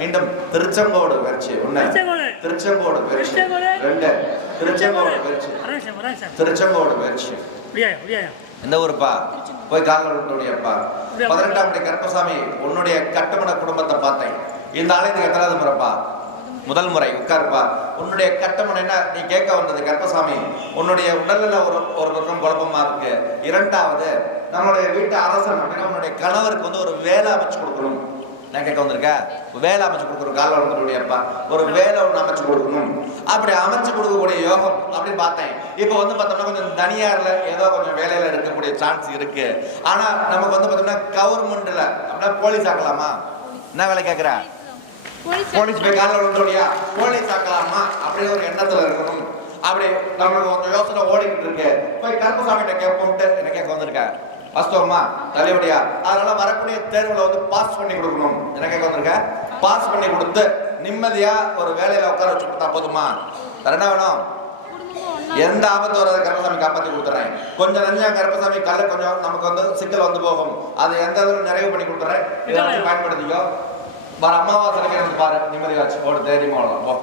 மீண்டும் திருச்செங்கோடு வெற்றி ஒண்ணு. திருச்செங்கோடு. திருச்செங்கோடு வெற்றி திருச்செங்கோடு. ரெண்டு. முடியாது எந்த ஊருப்பா? போய் காலில் விட்டுடியப்பா பதினெட்டாம் படி கருப்பசாமி உன்னுடைய கட்டுமன குடும்பத்தை பார்த்தேன். இந்த ஆலயத்துக்கு எத்தனாவது முறைப்பா? முதல் முறை உட்காருப்பா. உன்னுடைய கட்டமன் என்ன? நீ கேட்க வந்தது கருப்பசாமி. உன்னுடைய உடல்ல ஒரு ஒரு பக்கம் குழப்பமா இருக்கு. இரண்டாவது நம்மளுடைய வீட்டு அரசன் அப்படின்னா உன்னுடைய கணவருக்கு வந்து ஒரு வேலை அமைச்சு கொடுக்கணும். நான் கேட்க வந்திருக்க வேலை அமைச்சு கொடுக்குற கால வளர்ந்துடையப்பா ஒரு வேலை ஒன்று அமைச்சு கொடுக்கணும். அப்படி அமைச்சு கொடுக்கக்கூடிய யோகம் அப்படின்னு பார்த்தேன். இப்போ வந்து பார்த்தோம்னா கொஞ்சம் தனியார்ல ஏதோ கொஞ்சம் வேலையில இருக்கக்கூடிய சான்ஸ் இருக்கு. ஆனா நமக்கு வந்து பார்த்தோம்னா கவர்மெண்ட்ல அப்படின்னா போலீஸ் ஆக்கலாமா? என்ன வேலை கேட்குற? போலீஸ் போய் காலில் விழுந்தோடியா போலீஸ் ஆக்கலாமா? அப்படின்னு ஒரு எண்ணத்துல இருக்கணும். அப்படி நம்மளுக்கு கொஞ்சம் யோசனை ஓடிக்கிட்டு இருக்கு. போய் கருப்பசாமிகிட்ட கேட்போம்ட்டு என்ன கேட்க வந்திருக்க? வாஸ்தவமா தலைவடியா அதனால வரக்கூடிய தேர்வுல வந்து பாஸ் பண்ணி கொடுக்கணும். என்ன கேட்க வந்திருக்க? பாஸ் பண்ணி கொடுத்து நிம்மதியா ஒரு வேலையில உட்கார வச்சு கொடுத்தா போதுமா? வேற என்ன வேணும்? எந்த ஆபத்து வராத கருப்பசாமி காப்பாத்தி கொடுத்துறேன். கொஞ்சம் நஞ்சம் கருப்பசாமி கல்ல கொஞ்சம் நமக்கு வந்து சிக்கல் வந்து போகும். அது எந்த அளவுக்கு நிறைவு பண்ணி கொடுத்துறேன்? இதை பயன்படுத்திக்கோ. வர அமாவாசை எனக்கு பாரு நிம்மதியாச்சு போட்டு தைரியமா போ.